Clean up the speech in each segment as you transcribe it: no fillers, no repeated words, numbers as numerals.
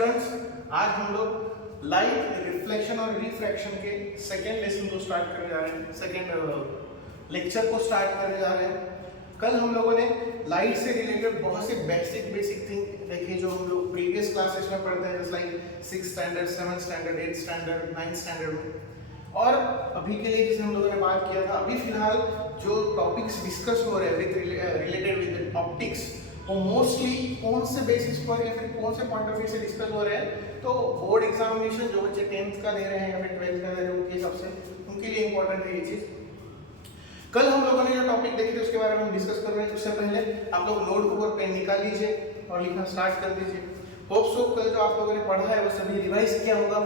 Students, आज हम लोग लाइट रिफ्लेक्शन और रिफ्रैक्शन के सेकेंड लेसन को स्टार्ट करने जा रहे हैं, सेकेंड लेक्चर को स्टार्ट करने जा रहे हैं। कल हम लोगों ने लाइट से रिलेटेड बहुत से बेसिक थिंग देखे जो हम लोग प्रीवियस क्लासेस में पढ़ते हैं, जैसे like 6th standard, 7th standard, 8th standard, 9th standard में। और अभी के लिए जैसे हम लोगों ने बात किया था, अभी फिलहाल जो टॉपिक्स डिस्कस हो रहे हैं विद रिलेटेड विद ऑप्टिक्स, वो मोस्टली कौन से बेसिस पर या फिर कौन से पॉइंट ऑफ व्यू से डिस्कस हो रहे हैं। तो बोर्ड एग्जामिनेशन जो बच्चे 10th का दे रहे हैं या फिर 12th का दे रहे हैं, उनके हिसाब से उनके लिए इंपॉर्टेंट है ये चीज़। कल हम लोगों ने जो टॉपिक देखे थे उसके बारे में हम डिस्कस कर रहे हैं। उससे पहले आप लोग नोटबुक और पेन निकाल लीजिए और लिखना स्टार्ट कर दीजिए। होप सो कल जो आप लोगों ने पढ़ा है वो सभी रिवाइज किया होगा।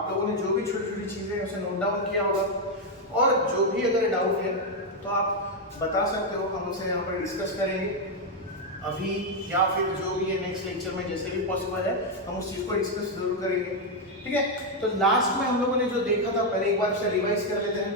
आप लोगों ने जो भी छोटी छोटी चीज़ें हैं उसे नोट डाउन किया होगा, और जो भी अगर डाउट है तो आप बता सकते हो, हम उसे यहाँ पर डिस्कस करेंगे अभी या फिर जो भी है नेक्स्ट लेक्चर में, जैसे भी पॉसिबल है हम उस चीज़ को डिस्कस जरूर करेंगे। ठीक है, तो लास्ट में हम लोगों ने जो देखा था पहले एक बार उसे रिवाइज कर लेते हैं।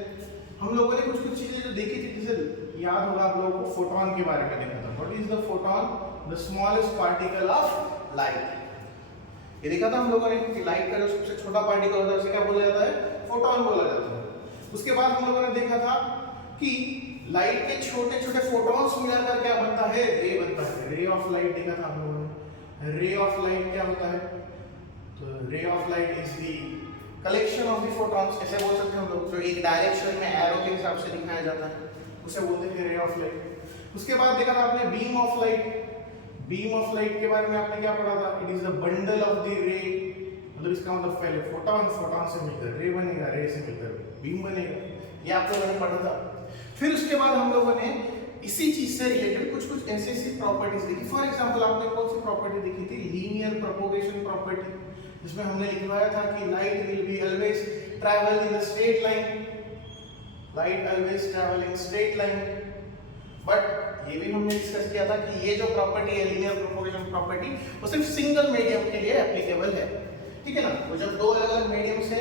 हम लोगों ने कुछ चीजें जो देखी थी, जैसे याद होगा आप लोगों को फोटोन के बारे में देखा था। What is the photon? The smallest particle of light. ये देखा था हम लोगों ने कि लाइट का जो सबसे छोटा पार्टिकल होता है उसे क्या बोला जाता है? फोटोन बोला जाता है। उसके बाद हम लोगों ने देखा था कि लाइट के छोटे छोटे फोटॉन्स मिलाकर क्या बनता है? रे बनता है। रे ऑफ लाइट देखा था हम लोगों ने। रे ऑफ लाइट क्या होता है? तो ray of light is the collection of the photons, ऐसे बोल सकते हैं हम लोग, जो एक डायरेक्शन में एरो के हिसाब से दिखाया जाता है, उसे बोलते हैं रे ऑफ लाइट। उसके बाद देखा था आपने beam of light. Beam of light के बारे में आपने क्या पढ़ा था? It is the bundle of the रे, मतलब इसका मतलब पहले फोटॉन, फोटॉन से मिलकर रे बनेगा, रे से मिलकर बीम बनेगा, ये आप लोगों ने पढ़ा था। फिर उसके बाद हम लोगों ने इसी चीज से रिलेटेड कुछ कुछ ऐसी प्रॉपर्टीज देखी। फॉर एग्जांपल आपने कौन सी प्रॉपर्टी देखी थी? लीनियर प्रोपगेशन प्रॉपर्टी, जिसमें हमने लिखवाया था कि light will be always travel in the straight line, light always travel in straight line. But ये भी हमने डिस्कस किया था कि ये जो प्रॉपर्टी है लीनियर प्रोपगेशन प्रॉपर्टी, वो सिर्फ सिंगल मीडियम के लिए एप्लीकेबल है। ठीक है ना? वो जब दो अलग अलग मीडियम से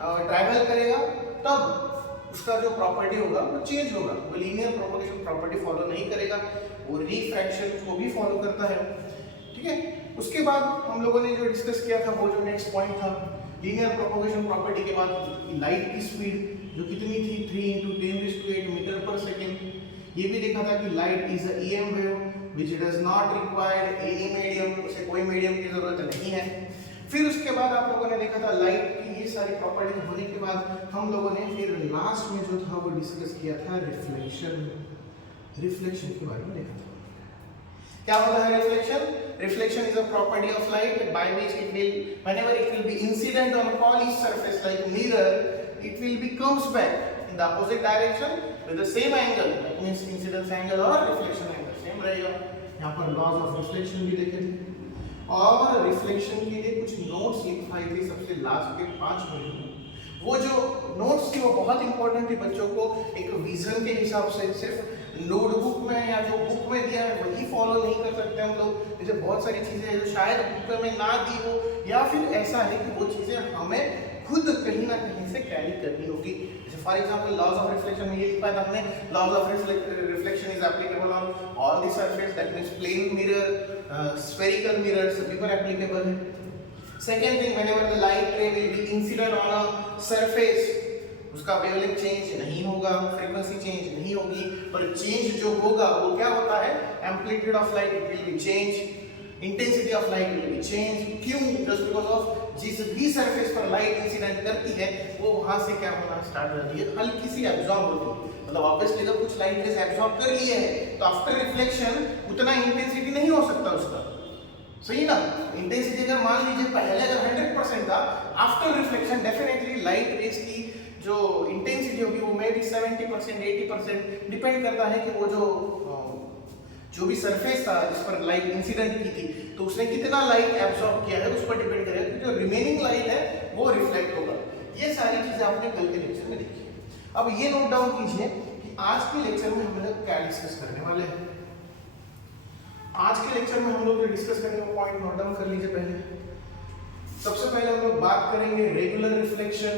ट्रैवल करेगा तब उसका जो प्रॉपर्टी होगा वो चेंज होगा। वो लीनियर प्रोपगेशन प्रॉपर्टी फॉलो नहीं करेगा, वो रिफ्रैक्शन को भी फॉलो करता है। ठीक है, उसके बाद हम लोगों ने जो डिस्कस किया था वो जो नेक्स्ट पॉइंट था, लीनियर प्रोपगेशन प्रॉपर्टी के बाद लाइट की स्पीड जो कितनी थी? 3 × 10⁸ मीटर पर सेकेंड। ये भी देखा था कि light is a EM wave which does not require any medium, उसे कोई मीडियम की जरूरत नहीं है। फिर उसके बाद आप लोगों ने देखा था लाइट की ये सारी प्रॉपर्टी होने के बाद हम लोगों ने फिर लास्ट में जो था वो डिस्कस किया था रिफ्लेक्शन। रिफ्लेक्शन के बारे में देखा था। क्या होता है reflection? Reflection is a property of light by which it will, whenever it will be incident on a polished surface like mirror, it will be comes back in the opposite direction with the same angle. That means incidence angle और reflection angle same रहेगा। यहाँ पर laws of reflection भी देखे थे, और reflection के लिए कुछ नोट्स लिखवाई थी सबसे लास्ट के 5 मिनट में। वो जो नोट्स थी वो बहुत इंपॉर्टेंट थी बच्चों को एक विजन के हिसाब से। सिर्फ नोटबुक में या जो बुक में दिया है वही फॉलो नहीं कर सकते हम लोग। जैसे बहुत सारी चीजें हैं जो शायद बुक में ना दी हो, या फिर ऐसा है कि वो चीजें हमें खुद कहीं ना कहीं से कैरी करनी होगी। जैसे for example laws of reflection में ये लिखा था हमने, laws of reflection is applicable on all the surface, that means plane mirror, spherical mirror सभी पर एप्लीकेबल है। Second thing, whenever the light ray will be incident on a surface, उसका wavelength change नहीं होगा, फ्रीक्वेंसी चेंज नहीं होगी, पर change जो होगा वो क्या होता है? Amplitude of light it will B change, intensity of light will be change. क्यों? जस्ट बिकॉज ऑफ जिस भी सरफेस पर लाइट इंसिडेंट करती है वो वहां से क्या होना स्टार्ट हो जाती है? हल्की सी एब्जॉर्ब होती है। मतलब ऑब्वियसली जब कुछ लाइट रेज एब्जॉर्ब कर लिए है तो आफ्टर रिफ्लेक्शन उतना इंटेंसिटी नहीं हो सकता उसका, सही ना? इंटेंसिटी अगर मान लीजिए पहले अगर 100% था, after reflection definitely light rays की जो इंटेंसिटी होगी वो मे भी 70%, 80%, डिपेंड करता है कि वो जो भी सरफेस था जिस पर लाइट इंसिडेंट की थी तो उसने कितना लाइट एब्जॉर्ब किया है उस पर डिपेंड करेगा कि जो रिमेनिंग लाइट है वो रिफ्लेक्ट होगा। ये सारी चीजें आपने कल के लेक्चर में देखी है। अब ये नोट डाउन कीजिए कि आज के लेक्चर में हम लोग क्या डिस्कस करने वाले हैं। आज के लेक्चर में हम लोग जो डिस्कस करेंगे वो पॉइंट नोट डाउन कर लीजिए। पहले सबसे पहले हम लोग बात करेंगे रेगुलर रिफ्लेक्शन,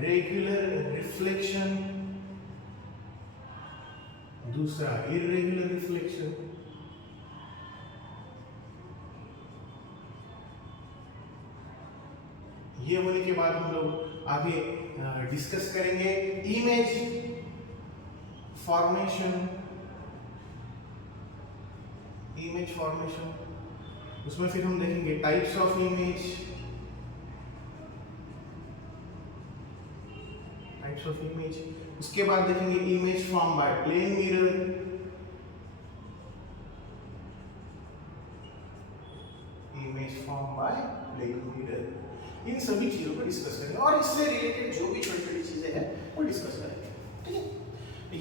रेगुलर रिफ्लेक्शन, दूसरा इर्रेगुलर रिफ्लेक्शन, ये होने के बाद हम लोग आगे डिस्कस करेंगे इमेज फॉर्मेशन। इमेज फॉर्मेशन, उसमें फिर हम देखेंगे types of image, types of image. उसके बाद देखेंगे image form by plane mirror, image form by plane mirror. इन सभी चीजों को डिस्कस करेंगे और इससे रिलेटेड जो भी छोटी छोटी चीजें हैं वो डिस्कस करेंगे। ठीक है,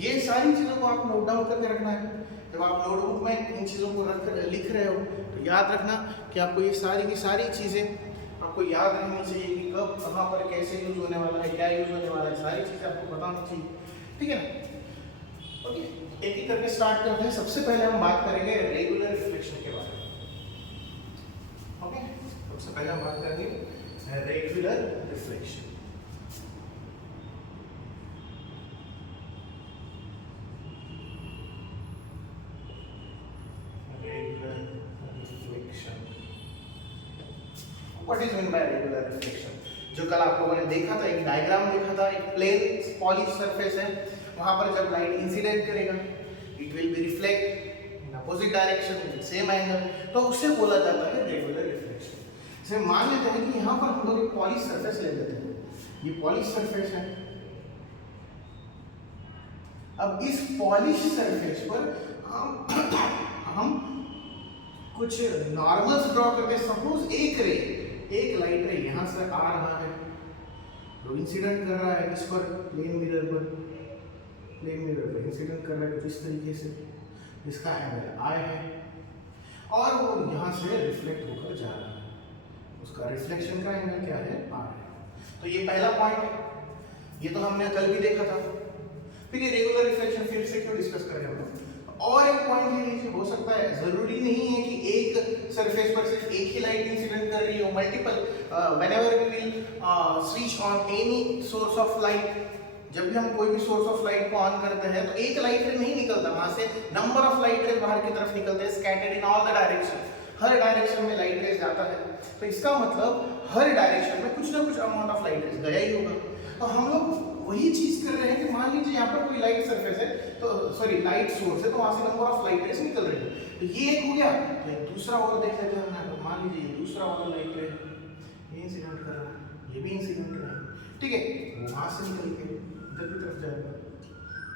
ये सारी चीजों को आप नोट डाउन करके रखना है। जब आप नोटबुक में इन चीज़ों को लिख रहे हो तो याद रखना कि आपको ये सारी की सारी चीज़ें आपको याद रहनी चाहिए कि कब कहाँ पर कैसे यूज़ होने वाला है, क्या यूज़ होने वाला है, सारी चीज़ें आपको पता होनी चाहिए। ठीक है ना? ओके, एक एक करके स्टार्ट करते हैं। सबसे पहले हम बात करेंगे रेगुलर रिफ्लेक्शन के बारे में। ओके, सबसे पहले हम बात करेंगे regular reflection. What is meant by regular reflection? जो कल आप लोगों ने देखा था, एक डायग्राम देखा था, एक प्लेन पॉलिश सरफेस है, वहां पर जब लाइट इंसिडेंट करेगा it will be reflect in opposite direction with same angle, तो उसे बोला जाता है रेगुलर रिफ्लेक्शन। जैसे मान लेते हैं कि यहाँ पर हम लोग एक पॉलिश सरफेस ले लेते हैं, ये पॉलिश सरफेस है। अब इस पॉलिश सरफेस पर हम कुछ नॉर्मल्स ड्रॉ करके, सपोज एक लाइट रे यहाँ से आ रहा है तो इंसिडेंट कर रहा है इस पर, प्लेन मिरर पर इंसिडेंट कर रहा है कुछ इस तरीके से, इसका एंगल आई है और वो यहाँ से रिफ्लेक्ट होकर जा रहा है, उसका रिफ्लेक्शन का एंगल क्या है, आर है। तो ये पहला पॉइंट है, ये तो हमने कल भी देखा था। फिर ये रेगुलर रिफ्लेक्शन फिर से क्यों डिस्कस कर रहे हैं हम लोग? और एक पॉइंट ये नीचे हो सकता है, जरूरी नहीं है कि एक सरफेस पर सिर्फ एक ही लाइट इंसिडेंट कर रही हो, multiple, whenever we will switch on any source of light, जब भी हम कोई भी सोर्स ऑफ लाइट को ऑन करते हैं तो एक लाइट रे नहीं निकलता, वहां से नंबर ऑफ लाइट रेज बाहर की तरफ निकलते हैं, scattered in all the direction, her direction में लाइट रेज जाता है। तो इसका मतलब हर डायरेक्शन में कुछ ना कुछ अमाउंट ऑफ लाइट रेज गया ही होगा। तो हम लोग वही चीज कर रहे हैं कि मान लीजिए यहाँ पर कोई लाइट सरफेस है, तो सॉरी लाइट सोर्स है, तो वहां से नंबर ऑफ लाइट रेज निकल रही है। तो ये एक हो गया, तो एक दूसरा और देख लेते हैं। तो मान लीजिए दूसरा वाला लाइट रे ये इंसिडेंट कर रहा है, ये भी इंसिडेंट कर रहा है, ठीक है, वहां से निकल के इधर की तरफ जाएगा,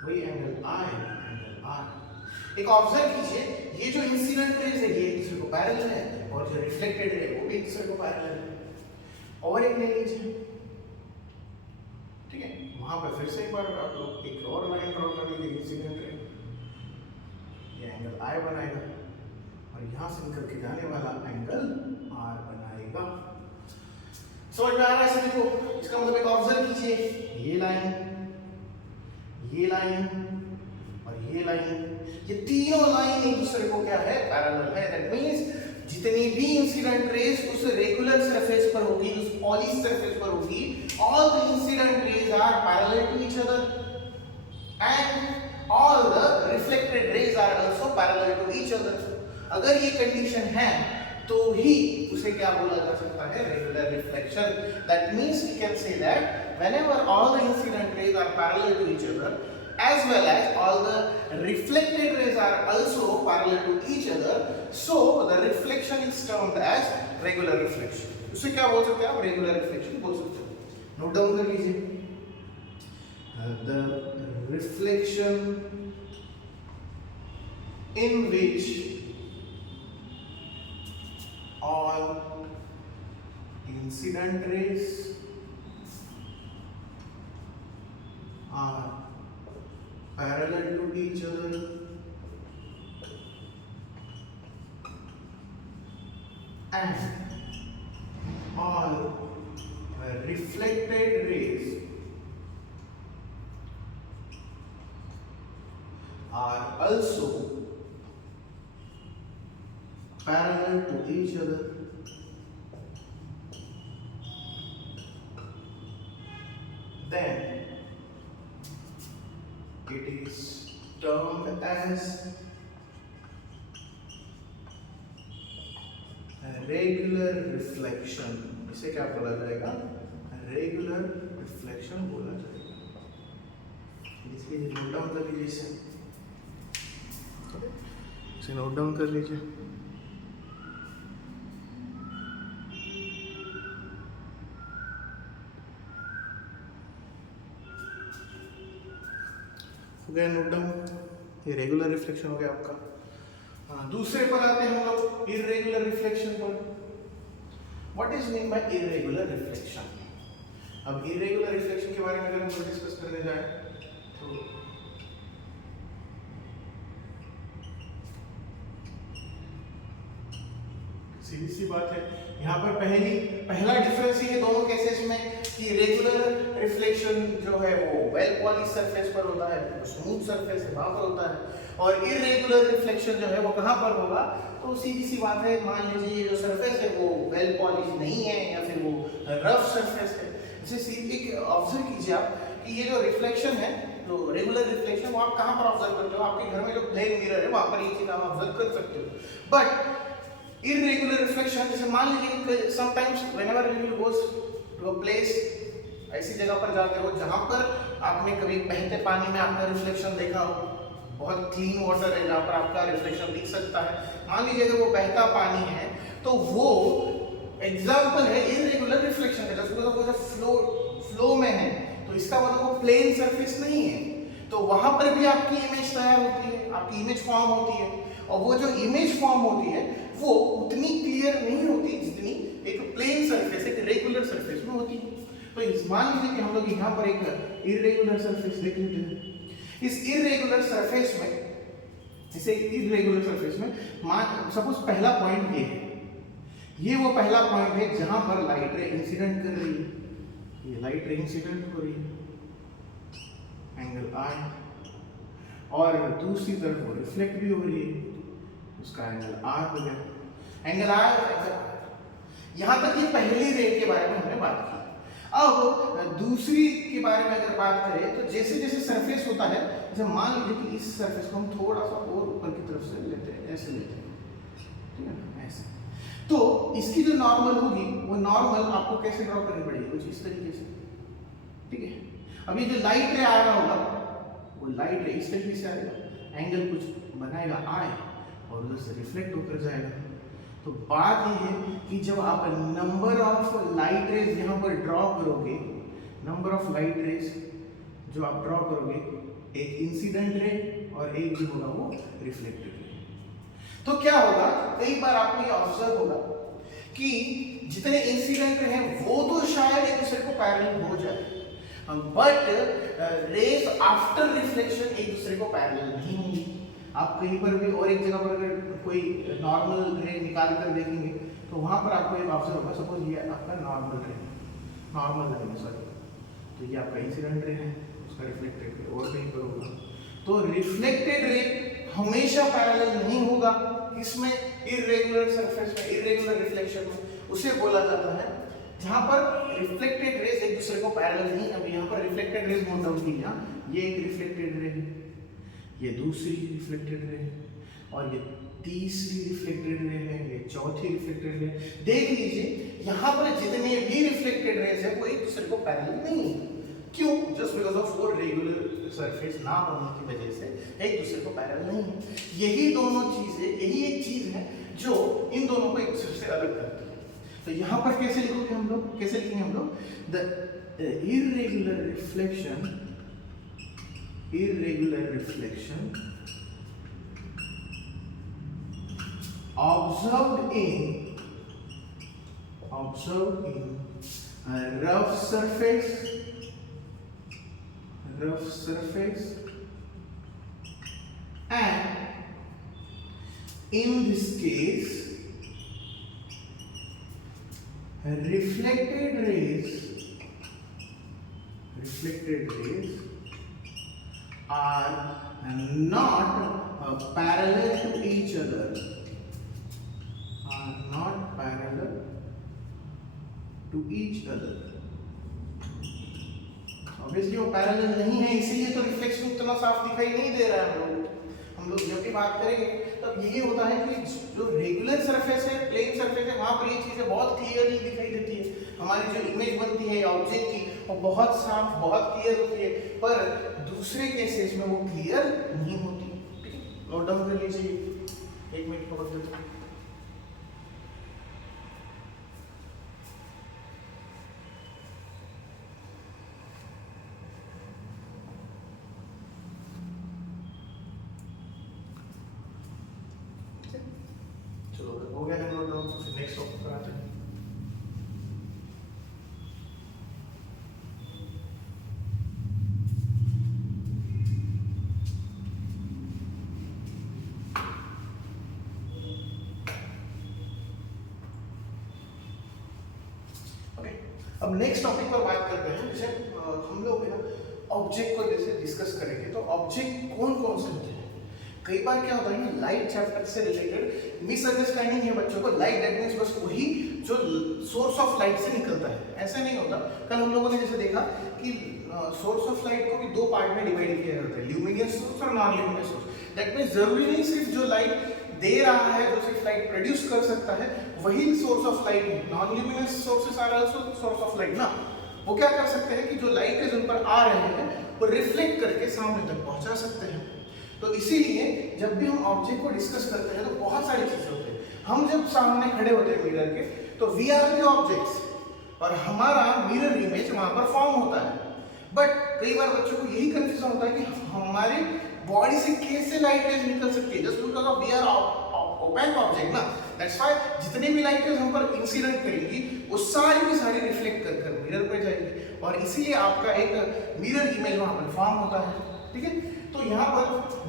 वही एंगल आई, एंगल आर। एक ऑब्जर्व कीजिए, ये जो इंसिडेंट रेज है ये एक दूसरे को पैरेलल है और जो रिफ्लेक्टेड रे वो भी एक दूसरे को पैरेलल है। और एक ले लीजिए, ठीक है, वहां पर फिर से एक बार आप लोग एक और लाइन ड्रॉ कर लीजिए, इंसिडेंट रे, ये एंगल आई बनाएगा और यहां से निकल के जाने वाला एंगल आर बनाएगा। समझ में आ रहा है सभी को? इसका मतलब एक ऑब्जर्व कीजिए, ये लाइन और ये लाइन, ये तीनों लाइन एक दूसरे को क्या है, पैरेलल है। दैट मींस जितनी भी इंसिडेंट रेज उस रेगुलर सरफेस पर होगी, उस पॉलिश सरफेस पर होगी, all the incident rays are parallel to each other and all the reflected rays are also parallel to each other। अगर ये कंडीशन है तो ही उसे क्या बोला जा सकता है, regular reflection. That means we can say that whenever all the incident rays are parallel to each other as well as all the reflected rays are also parallel to each other, so the reflection is termed as regular reflection। उसे क्या बोल सकते हैं आप, regular reflection बोल सकते हैं। Note down कर लीजिए, the reflection in which all incident rays are parallel to each other and all reflected rays are also parallel to each other, then it is termed as regular reflection। इसे क्या बोला जाएगा, regular reflection बोला जाएगा। इसके note down कर लीजिए, इसे नोट डाउन कर लीजिए। हो गया नोट डाउन, ये रेगुलर रिफ्लेक्शन हो गया आपका। हाँ, दूसरे पर आते हैं हम लोग, इर्रेगुलर रिफ्लेक्शन पर। What is mean bye irregular reflection? अब इर्रेगुलर रिफ्लेक्शन के बारे में अगर हम लोग डिस्कस करने जाए तो सीधी सी बात है, यहाँ पर पहला डिफरेंस ये दोनों केसेस में कि रेगुलर रिफ्लेक्शन जो है वो वेल पॉलिश सरफेस पर होता है, स्मूथ सरफेस है वहां पर होता है, और इर्रेगुलर रिफ्लेक्शन जो है वो कहाँ पर होगा? तो सीधी सी बात है, मान लीजिए ये जो सरफेस है वो वेल पॉलिश नहीं है या फिर वो रफ सरफेस है। जैसे एक ऑब्जर्व कीजिए आप कि ये जो रिफ्लेक्शन है, जो रेगुलर रिफ्लेक्शन, वो आप कहाँ पर ऑब्जर्व करते हो? आपके घर में जो प्लेन मिरर है वहां पर ये चीज आप ऑब्जर्व कर सकते हो। बट इर्रेगुलर रिफ्लेक्शन, जैसे मान लीजिए sometimes whenever you will goes to a place, ऐसी जगह पर जाते हो जहां पर आपने कभी बहते पानी में आपका रिफ्लेक्शन देखा हो, बहुत क्लीन वाटर है जहां पर आपका रिफ्लेक्शन दिख सकता है। मान लीजिए अगर वो बहता पानी है तो वो एग्जांपल है इर्रेगुलर रिफ्लेक्शन का, जैसे वो जब फ्लो में है तो इसका मतलब वो प्लेन सरफेस नहीं है, तो वहां पर भी आपकी इमेज तैयार होती है, आपकी इमेज फॉर्म होती है, और वो जो इमेज फॉर्म होती है वो उतनी क्लियर नहीं होती जितनी एक प्लेन सरफेस, एक रेगुलर सरफेस में होती है। तो इस मान लीजिए कि हम लोग यहाँ पर एक इर्रेगुलर सरफेस देख लेते हैं। इस इर्रेगुलर सरफेस में, इसे इर्रेगुलर सरफेस में मान सपोज पहला पॉइंट ये है, ये वो पहला पॉइंट है जहां पर लाइट रे इंसिडेंट कर रही है, ये लाइट रे इंसिडेंट हो रही है, एंगल आई, और दूसरी तरफ वो रिफ्लेक्ट भी हो रही है, उसका एंगल आर हो गया, एंगल आर। यहां तक ये पहली रे के बारे में हमने बात की। अब दूसरी के बारे में अगर बात करें तो जैसे जैसे सरफेस होता है, जैसे मान लीजिए कि इस सरफेस को हम थोड़ा सा और ऊपर की तरफ से लेते हैं, ऐसे लेते हैं, ठीक है ना, ऐसे, तो इसकी जो नॉर्मल होगी वो नॉर्मल आपको कैसे ड्रॉ करनी पड़ेगी? कुछ इस तरीके से, ठीक है। अब ये जो लाइट रे आ रहा होगा वो लाइट रे इस तरीके से आएगा, एंगल कुछ बनाएगा आए और उधर से रिफ्लेक्ट होकर जाएगा। तो बात ये है कि जब आप नंबर ऑफ लाइट रेज यहाँ पर ड्रॉ करोगे, नंबर ऑफ लाइट रेज जो आप ड्रॉ करोगे, एक इंसिडेंट रे और एक जो होगा वो रिफ्लेक्टेड रे, तो क्या होगा? कई बार आपको ये ऑब्जर्व होगा कि जितने इंसिडेंट रे हैं वो तो शायद एक दूसरे को पैरेलल हो जाए, बट रेज आफ्टर रिफ्लेक्शन एक दूसरे को पैरेलल नहीं होंगी। आप कहीं पर भी और एक जगह पर अगर कोई नॉर्मल रे निकाल कर देखेंगे तो वहां पर आपको एक ऑब्जर्व होगा, सपोज ये आपका नॉर्मल रे सॉरी, तो ये आपका इंसिडेंट रे है, उसका रिफ्लेक्टेड रे और कहीं पर होगा, तो रिफ्लेक्टेड रे हमेशा पैरेलल नहीं होगा, इसमें इर्रेगुलर सरफेस में, इर्रेगुलर रिफ्लेक्शन में उसे बोला जाता है जहां पर रिफ्लेक्टेड रेज एक दूसरे को पैरेलल नहीं। अब यहाँ पर रिफ्लेक्टेड रेज नोट डाउन कीजिए, ये एक रिफ्लेक्टेड रे है, ये दूसरी रिफ्लेक्टेड रे है, और ये तीसरी रिफ्लेक्टेड रे है, ये चौथी रिफ्लेक्टेड रे है। देख लीजिए यहाँ पर जितने भी रिफ्लेक्टेड रेज है वो एक दूसरे को पैरेलल नहीं है। क्यों? जस्ट बिकॉज ऑफ वो रेगुलर सरफेस ना होने की वजह से एक दूसरे को पैरेलल नहीं है। यही दोनों चीजें, यही एक चीज है जो इन दोनों को एक दूसरे से अलग करती है। तो यहाँ पर कैसे लिखोगे हम लोग, कैसे लिखेंगे हम लोग? The irregular reflection, irregular reflection observed in a rough surface and in this case reflected rays are not parallel to each other, obviously वो पैरेलल नहीं है, इसीलिए तो रिफ्लेक्शन उतना साफ दिखाई नहीं दे रहा है। हम लोग जब भी बात करेंगे तब यही होता है कि जो रेगुलर सरफेस है, प्लेन सरफेस है, वहां पर ये चीजें बहुत क्लियरली दिखाई देती है, हमारी जो इमेज बनती है ऑब्जेक्ट की वो बहुत साफ, बहुत क्लियर होती है, पर दूसरे केसेस में वो क्लियर नहीं होती। ठीक है, नोट डाउन कर लीजिए, 1 मिनट का वक्त देता हूँ। चलो हो गया है नोट डाउन, तो फिर नेक्स्ट टॉपिक पर आते हैं। अब नेक्स्ट टॉपिक पर बात करते हैं। जैसे हम लोग है ना ऑब्जेक्ट को जैसे डिस्कस करेंगे, तो ऑब्जेक्ट कौन कौन से होते हैं। कई बार क्या होता है कि लाइट चैप्टर से रिलेटेड मिसअंडरस्टैंडिंग है बच्चों को, लाइट दैट मींस बस वही जो सोर्स ऑफ लाइट से निकलता है, ऐसा नहीं होता। कल हम लोगों ने जैसे देखा कि सोर्स ऑफ लाइट को भी 2 पार्ट में डिवाइड किया जाता है, ल्यूमिनियस सोर्स और non luminous source. That means जरूरी नहीं सिर्फ जो लाइट दे रहा है, जो सिर्फ लाइट प्रोड्यूस कर सकता है, वही सोर्स ऑफ लाइट है। Non luminous sources are also source of light ना। वो क्या कर सकते हैं कि जो लाइट के उन पर आ रहे हैं वो रिफ्लेक्ट करके सामने तक पहुंचा सकते हैं। तो इसीलिए जब भी हम ऑब्जेक्ट को डिस्कस करते हैं तो बहुत सारी चीजें होती हैं। हम जब सामने खड़े होते हैं मिरर के, तो वी आर द ऑब्जेक्ट्स और हमारा मिरर इमेज वहां पर फॉर्म होता है। बट कई बार बच्चों को यही कंफ्यूजन होता है कि हमारे बॉडी से कैसे लाइट रेज निकल सकती है, just because of we are opaque object ना। दैट्स व्हाई जितनी भी लाइट रेज हम पर इंसिडेंट करेंगी वो सारी की सारी रिफ्लेक्ट कर कर मिरर पे जाएगी, और इसीलिए आपका एक मिरर इमेज वहां पर फॉर्म होता है। ठीक है, तो यहाँ पर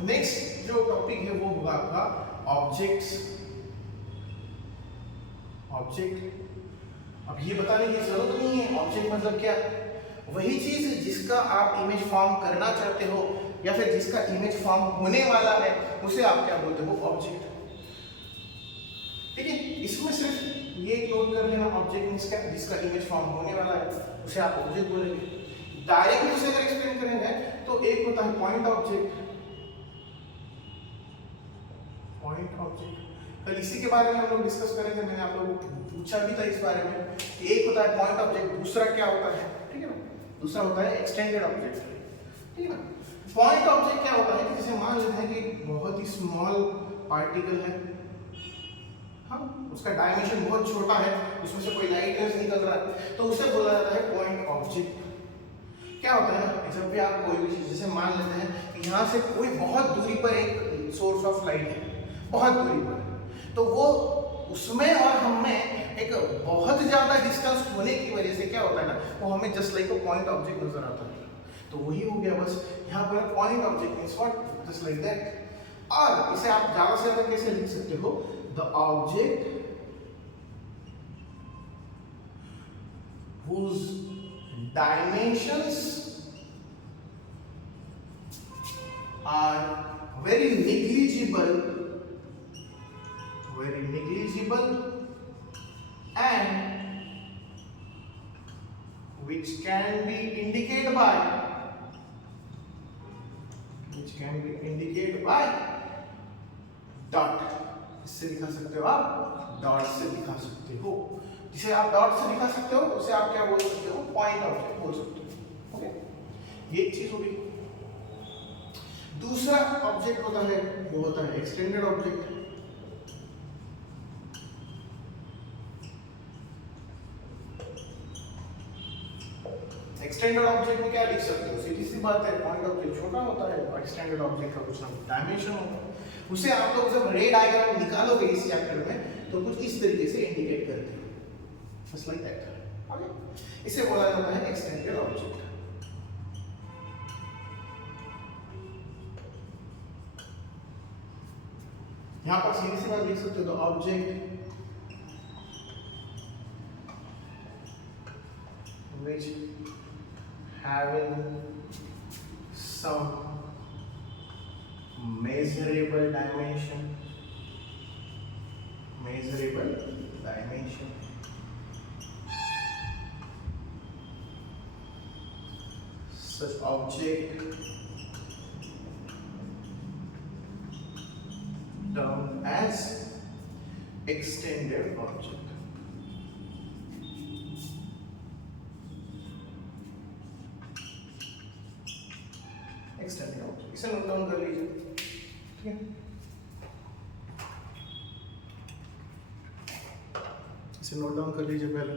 नेक्स्ट जो टॉपिक है वो होगा आपका ऑब्जेक्ट्स। ऑब्जेक्ट, अब ये बताने की जरूरत नहीं है ऑब्जेक्ट मतलब क्या। वही चीज जिसका आप इमेज फॉर्म करना चाहते हो या फिर जिसका इमेज फॉर्म होने वाला है, उसे आप क्या बोलते हो, ऑब्जेक्ट। ठीक है, इसमें सिर्फ ये नोट कर लेना, ऑब्जेक्ट मींस क्या, जिसका इमेज फॉर्म होने वाला है उसे आप ऑब्जेक्ट बोलेंगे। डायरेक्टली उसे अगर एक्सप्लेन करेंगे तो एक होता है पॉइंट ऑब्जेक्ट। पॉइंट ऑब्जेक्ट कल इसी के बारे में हम लोग डिस्कस कर रहे थे, मैंने आप लोगों को पूछा भी था इस बारे में। एक होता है पॉइंट ऑब्जेक्ट, दूसरा क्या होता है, ठीक है ना, दूसरा होता है एक्सटेंडेड ऑब्जेक्ट। ठीक है ना, पॉइंट ऑब्जेक्ट क्या होता है कि जैसे मान लेते हैं कि बहुत ही स्मॉल पार्टिकल है, हाँ, उसका डायमेंशन बहुत छोटा है, उसमें से कोई लाइट रेज निकल रहा है, तो उसे बोला जाता है पॉइंट ऑब्जेक्ट। क्या होता है ना, जब भी आप कोई भी चीज, जैसे मान लेते हैं कि यहाँ से कोई बहुत दूरी पर एक सोर्स ऑफ लाइट है, बहुत दूरी पर, तो वो उसमें और हमें एक बहुत ज्यादा डिस्टेंस होने की वजह से क्या होता है ना, वो हमें just like a point object नजर आता है। तो वही हो गया बस, यहाँ पर point object means what, just like that. और इसे आप ज्यादा से ज्यादा कैसे लिख सकते हो, the object whose dimensions are very negligible and which can be indicated by dot। इससे दिखा सकते हो आप, डॉट से दिखा सकते हो। जिसे आप डॉट से दिखा सकते हो उसे आप क्या बोल सकते हो, पॉइंट ऑब्जेक्ट बोल सकते हो। ओके, ये एक चीज होगी। दूसरा ऑब्जेक्ट होता है वो होता है एक्सटेंडेड ऑब्जेक्ट। एक्सटेंडेड ऑब्जेक्ट में क्या लिख सकते हो, सीधी सी बात है, पॉइंट ऑब्जेक्ट छोटा होता है और एक्सटेंडेड ऑब्जेक्ट का कुछ ना कुछ डायमेंशन होता है। उसे आप लोग जब रे डायग्राम निकालोगे इस चैप्टर में तो कुछ इस तरीके से इंडिकेट करते हैं, जस्ट लाइक दैट। ओके, इसे बोला जाता है एक्सटेंडेड ऑब्जेक्ट। यहां पर सीधी सी बात लिख सकते हो, the object which having some measurable dimension, such object termed as extended object। Extended object, इसे नोट डाउन कर लीजिए, ठीक है। इसे नोट डाउन कर लीजिए पहले।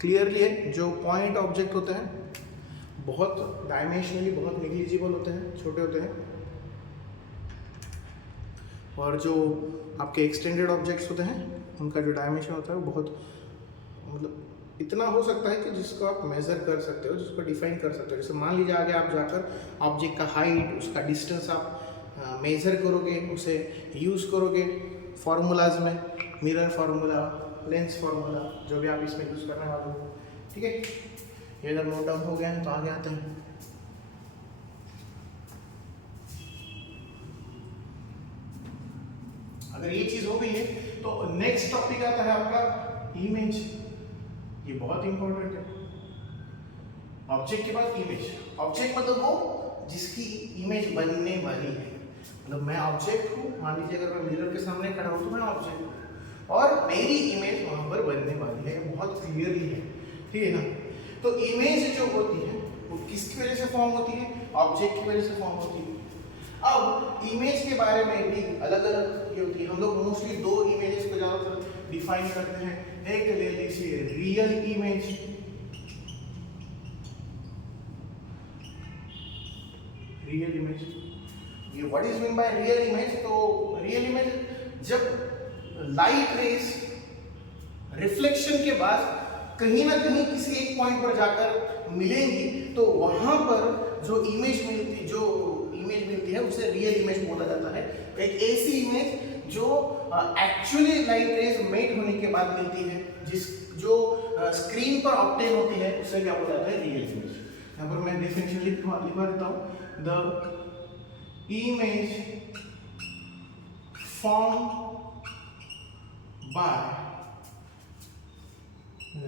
क्लियरली है, जो पॉइंट ऑब्जेक्ट होते हैं बहुत डायमेंशनली बहुत निग्लिजिबल होते हैं, छोटे होते हैं, और जो आपके एक्सटेंडेड ऑब्जेक्ट्स होते हैं उनका जो डायमेंशन होता है वो बहुत मतलब इतना हो सकता है कि जिसको आप मेज़र कर सकते हो, जिसको डिफाइन कर सकते हो। जैसे मान लीजिए आगे आप जाकर ऑब्जेक्ट का हाइट, उसका डिस्टेंस आप मेज़र करोगे, उसे यूज़ करोगे फार्मूलाज में, मिरर फार्मूला, लेंस फार्मूला, जो भी आप इसमें यूज़ करने वाले हो, ठीक है। ये अगर नोट डाउन हो गया है तो आगे आते हैं। अगर ये चीज़ हो गई है तो नेक्स्ट टॉपिक आता है आपका इमेज। ये बहुत इंपॉर्टेंट है। ऑब्जेक्ट के बाद इमेज। ऑब्जेक्ट मतलब वो जिसकी इमेज बनने वाली है। मतलब मैं ऑब्जेक्ट हूँ, मान लीजिए अगर मैं मिरर के सामने खड़ा हूँ तो मैं ऑब्जेक्ट हूँ और मेरी इमेज वहाँ पर बनने वाली है, बहुत क्लियरली है, ठीक है ना। तो इमेज जो होती है वो किसकी वजह से फॉर्म होती है? ऑब्जेक्ट की वजह से फॉर्म होती है। अब इमेज के बारे में भी अलग अलग ये होती है। हम लोग मोस्टली दो इमेजेस को ज़्यादातर डिफाइन करते हैं। एक ले लीजिए रियल इमेज, रियल इमेज। ये what is mean by real image? तो रियल इमेज जब लाइट रेज रिफ्लेक्शन के बाद कहीं ना कहीं किसी एक पॉइंट पर जाकर मिलेंगी तो वहां पर जो इमेज मिलती है उसे रियल इमेज बोला जाता है। एक ऐसी इमेज जो एक्चुअली लाइट रेज मेट होने के बाद मिलती है, जो स्क्रीन पर ऑब्टेन होती है, उसे क्या बोला जाता है? Real image. यहाँ पर मैं डेफिनेशन लिखवा देता हूँ। The image form bye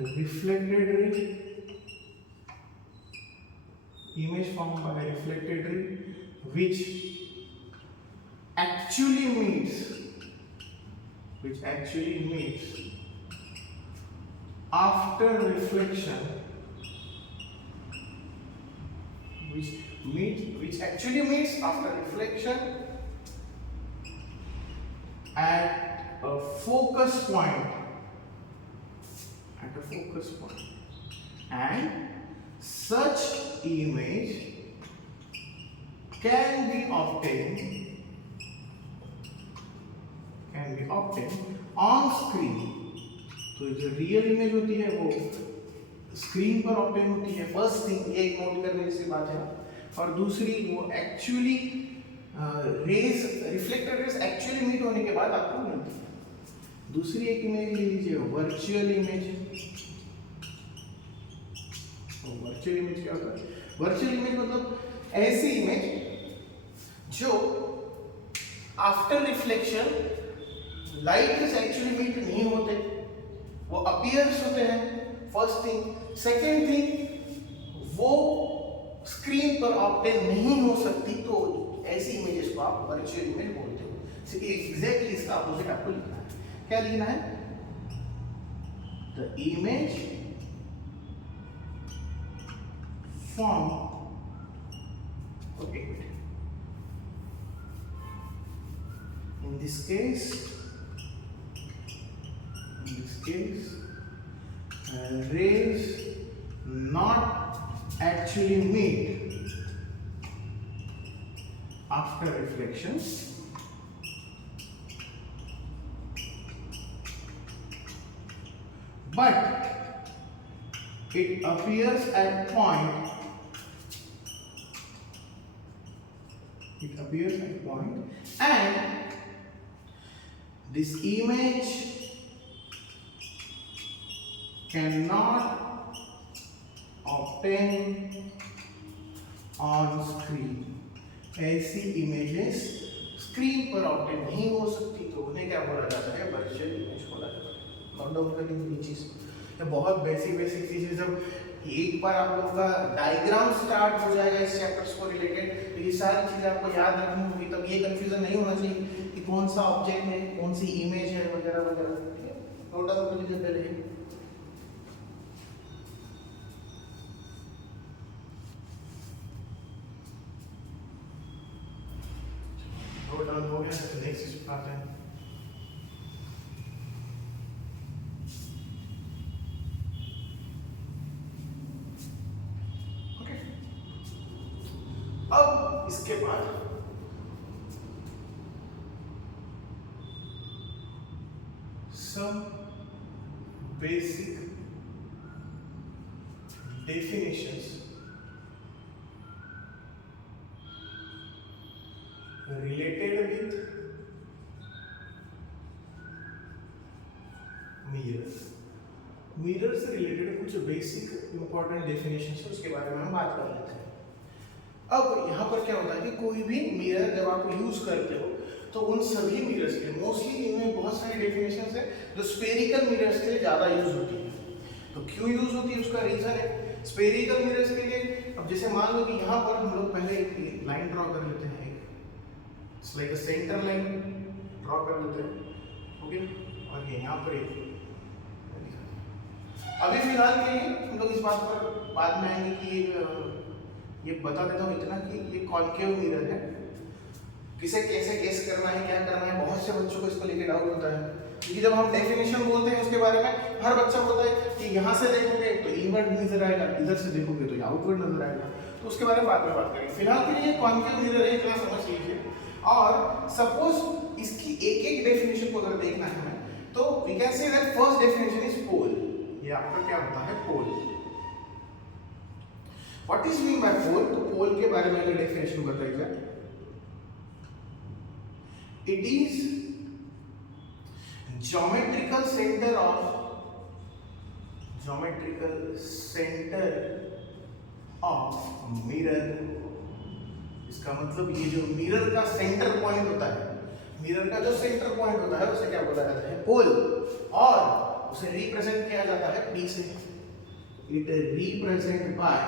reflected ray, image formed by reflected ray which actually meets after reflection, which actually meets after reflection at a focus point, and such image can be obtained on screen। तो जो real image होती है वो screen पर obtain होती है, first thing ये note करने जैसी बात है। और दूसरी वो actually rays, reflected rays actually meet होने के बाद आपको मिलती है। दूसरी एक इमेज ले लीजिए वर्चुअल इमेज। वर्चुअल इमेज क्या होता है? वर्चुअल इमेज मतलब ऐसी इमेज जो after reflection light rays actually meet नहीं होते, वो अपीयर्स होते हैं, फर्स्ट थिंग। सेकेंड थिंग वो स्क्रीन पर ऑब्टेन नहीं हो सकती, तो ऐसी इमेजेस को आप वर्चुअल इमेज बोलते हो। एग्जैक्टली इसका अपोजिट आपको लिखना है। क्या लिखना है? The image form, okay, in this case rays not actually meet after reflection, but it appears at point, and this image cannot obtain on screen। ऐसी इमेजेस स्क्रीन पर ऑब्टेन नहीं हो सकती, तो उन्हें क्या बोला जाता है? वर्चुअल इमेज बोला जाता है। नोट डाउन कर लीजिए ये चीज। ये बहुत बेसिक चीजें, जब एक बार आप लोगों का डायग्राम स्टार्ट हो जाएगा इस चैप्टर्स को रिलेटेड, तो ये सारी चीजें आपको याद रखनी होगी। तब ये कंफ्यूजन नहीं होना चाहिए कि कौन सा ऑब्जेक्ट है, कौन सी इमेज है, वगैरह वगैरह, ठीक है। नोट डाउन कर लीजिए पहले। डन हो गया तो नेक्स्ट चीज पे आते हैं। ओके, अब इसके बाद some basic definitions related with mirrors। Mirror से रिलेटेड कुछ बेसिक इंपॉर्टेंट डेफिनेशन है, उसके बारे में हम बात कर लेते हैं। अब यहाँ पर क्या होता है कि कोई भी मिरर जब आप यूज करते हो तो उन सभी मिरर्स के मोस्टली इनमें बहुत सारी डेफिनेशंस है जो स्फेरिकल मिरर्स के लिए ज़्यादा यूज होती है। तो क्यों यूज होती है उसका रीजन है स्फेरिकल मिरर्स के लिए। अब जैसे मान लो कि यहाँ पर हम लोग पहले एक लाइन ड्रॉ कर लेते हैं, एक लाइक सेंटर लाइन ड्रॉ कर लेते हैं। ओके, और ये यहाँ पर एक अभी फिलहाल के लिए हम लोग इस बात पर बाद में आएंगे कि ये बता देता हूँ इतना कि ये कॉन्केव मिरर है। किसे कैसे गेस करना है, क्या करना है, बहुत से बच्चों को इसको लेके डाउट होता है, क्योंकि जब हम डेफिनेशन बोलते हैं उसके बारे में हर बच्चा बोलता है कि यहाँ से देखोगे तो इनवर्ड नजर आएगा, इधर से देखोगे तो आउटवर्ड नजर आएगा। तो उसके बारे में बाद में बात करेंगे। फिलहाल के लिए कॉन्केव मिरर है, इतना समझ लीजिए। और सपोज इसकी एक एक डेफिनेशन को अगर देखना है हमें तो we can say that first definition is pole. ये आपका क्या होता है, pole. What is mean by pole? तो पोल के बारे में अगर डेफिनेशन बताई जाए, it is geometrical center of mirror। इसका मतलब ये जो मिरर का सेंटर पॉइंट होता है, मिरर का जो सेंटर पॉइंट होता है उसे क्या बोला जाता है, पोल। और उसे रिप्रेजेंट किया जाता है P से। It represent by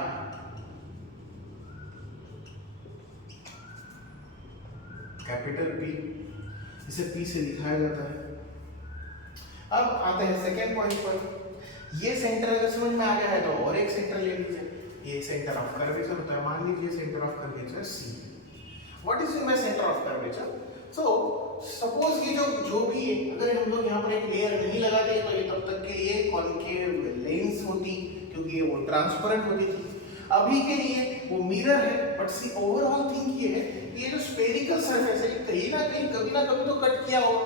capital P, इसे P से दिखाया जाता है। अब आते हैं सेकेंड पॉइंट पर। ये सेंटर अगर समझ में आ गया है तो और एक सेंटर ले लीजिए, ये सेंटर ऑफ कर्वेचर होता है। मान लीजिए centre of curvature C। What is mean by centre of curvature? So suppose ये जो भी अगर हम लोग यहाँ पर एक लेयर नहीं लगाते तो ये तब तक के लिए कॉन्केव लेंस होती, क्योंकि वो ट्रांसपेरेंट होती थी। अभी के लिए वो मिरर है, बट सी ओवरऑल थिंग ये है कि ये जो स्फेरिकल सरफेस है कहीं ना कभी तो कट किया होगा।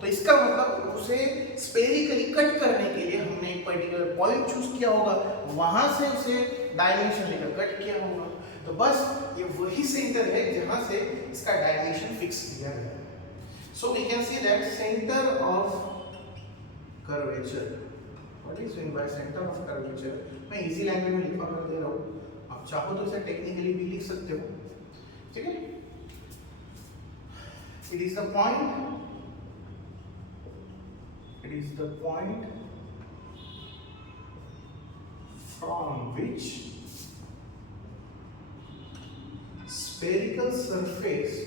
तो इसका मतलब उसे स्फेरिकली कट करने के लिए हमने एक पर्टिकुलर पॉइंट चूज किया होगा, वहां से उसे डायमेंशन लेकर कट किया होगा। तो बस ये वही सेंटर है जहां से इसका डायमेंशन फिक्स किया गया है। So we can see that centre of curvature. What is mean by centre of curvature? मैं इजी लैंग्वेज में लिखा कर दे रहा हूँ, आप चाहो तो इसे टेक्निकली भी लिख सकते हो, ठीक है। It is the point, it is the point from which spherical surface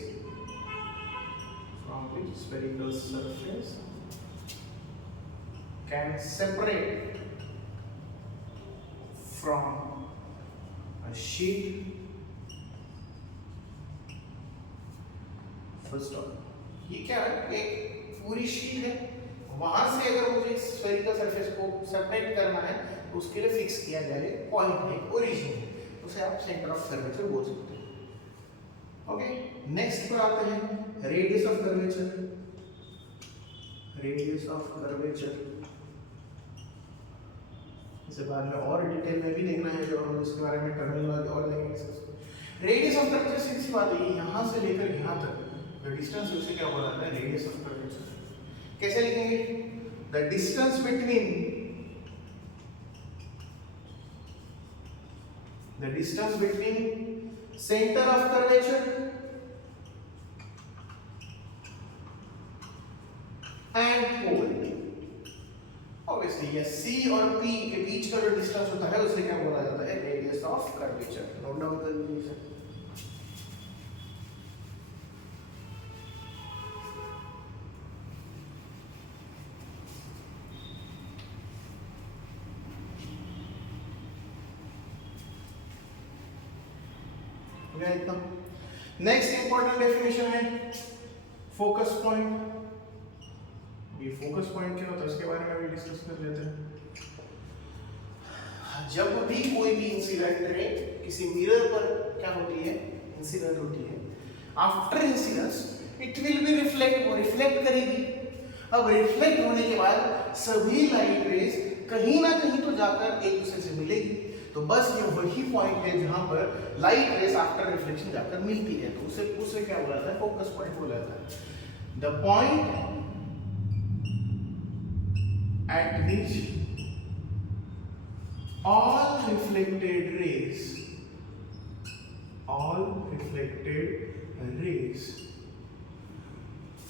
can separate from a sheet। First of ये क्या है, एक पूरी शीट है, वहां से अगर मुझे स्फेरिकल सरफेस को सेपरेट करना है तो उसके लिए फिक्स किया जाए एक पॉइंट है, ओरिजिन है, उसे आप सेंटर ऑफ कर्वेचर बोल सकते हैं। ओके, नेक्स्ट पर आते हैं radius of curvature. Radius of curvature इसे बाद में और डिटेल में भी देखना है, जो हम इसके बारे में टर्मिनोलॉजी और देखेंगे। रेडियस ऑफ कर्वेचर सीधी सी बात है, यहां से लेकर यहां तक जो डिस्टेंस है उसे क्या बोला जाता है, रेडियस ऑफ कर्वेचर। कैसे लिखेंगे? The distance between centre of curvature and pole. Obviously ये C और P के बीच का जो डिस्टेंस होता है उसे क्या बोला जाता है, radius of curvature. Note down कर लीजिए। नेक्स्ट इंपॉर्टेंट डेफिनेशन है फोकस पॉइंट, ये फोकस पॉइंट क्या होता है इसके बारे में भी डिस्कस कर लेते हैं। जब भी कोई भी इंसिडेंट रे किसी मिरर पर क्या होती है, इंसिडेंट होती है, after incidence it will be reflect, वो रिफ्लेक्ट करेगी। अब रिफ्लेक्ट होने के बाद सभी लाइट रेज कहीं ना कहीं तो जाकर एक दूसरे से मिलेगी। तो बस ये वही पॉइंट है जहां पर लाइट रेज आफ्टर रिफ्लेक्शन जाकर मिलती है, तो उसे क्या बोला जाता है, फोकस पॉइंट बोला जाता है। The point at which all reflected rays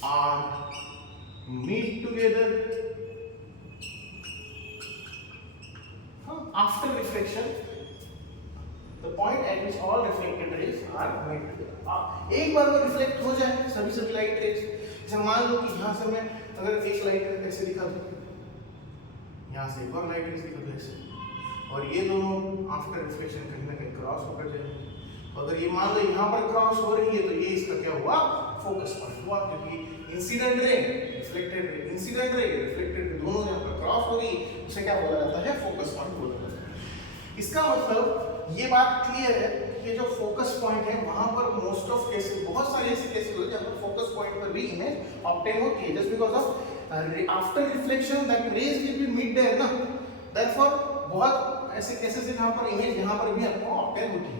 are meet together after reflection, the point at which all reflected rays are met together। एक बार वो रिफ्लेक्ट हो जाए सभी लाइट रेज, जैसे मान लो कि यहाँ से मैं अगर एक लाइट रेज ऐसे दिखा दूं, यहाँ से एक और लाइट रेज दिखा दूं ऐसे, और ये दोनों आफ्टर रिफ्लेक्शन कहीं ना कहीं क्रॉस होकर जाएंगे। अगर ये मान लो यहाँ पर क्रॉस हो रही है तो ये इसका क्या हुआ, फोकस पॉइंट हुआ, क्योंकि incident ray reflected ray, incident ray reflected ray दोनों यहाँ पर क्रॉस हो रही, उसे क्या बोला जाता है, फोकस पॉइंट बोला जाता है। इसका मतलब ये बात क्लियर है कि ये जो फोकस पॉइंट है वहां पर मोस्ट ऑफ केसेस, बहुत सारे ऐसे केसेस होते हैं जहां पर फोकस पॉइंट पर भी इमेज ऑब्टेन होती है, just because of after reflection that rays will be met there ना, देयरफॉर बहुत ऐसे केसेस है जहां पर इमेज यहां पर भी आपको ऑब्टेन होती है।